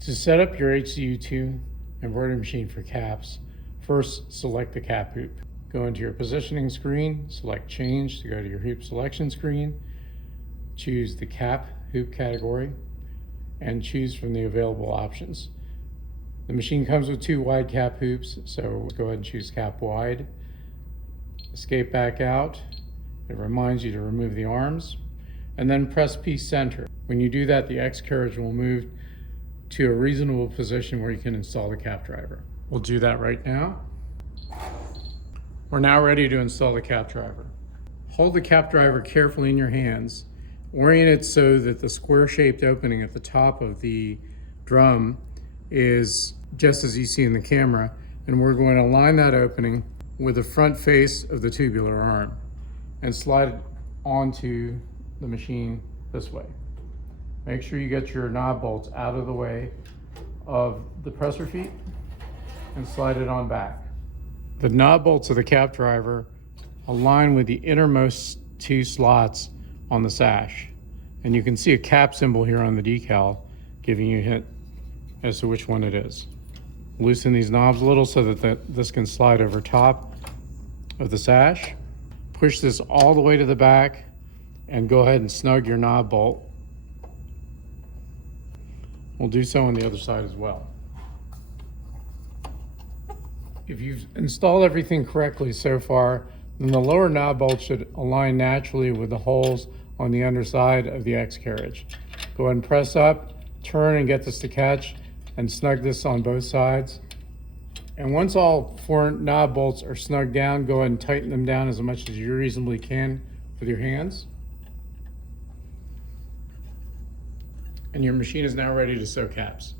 To set up your HCU2 embroidery machine for caps, first select the cap hoop. Go into your positioning screen, select change to go to your hoop selection screen, choose the cap hoop category, and choose from the available options. The machine comes with 2 wide cap hoops, so go ahead and choose cap wide. Escape back out. It reminds you to remove the arms, and then press P center. When you do that, the X carriage will move to a reasonable position where you can install the cap driver. We'll do that right now. We're now ready to install the cap driver. Hold the cap driver carefully in your hands. Orient it so that the square-shaped opening at the top of the drum is just as you see in the camera, and we're going to align that opening with the front face of the tubular arm and slide it onto the machine this way. Make sure you get your knob bolts out of the way of the presser feet and slide it on back. The knob bolts of the cap driver align with the innermost 2 slots on the sash. And you can see a cap symbol here on the decal giving you a hint as to which one it is. Loosen these knobs a little so that this can slide over top of the sash. Push this all the way to the back and go ahead and snug your knob bolt. We'll do so on the other side as well. If you've installed everything correctly so far, then the lower knob bolt should align naturally with the holes on the underside of the X carriage. Go ahead and press up, turn and get this to catch, and snug this on both sides. And once all 4 knob bolts are snugged down, go ahead and tighten them down as much as you reasonably can with your hands. And your machine is now ready to sew caps.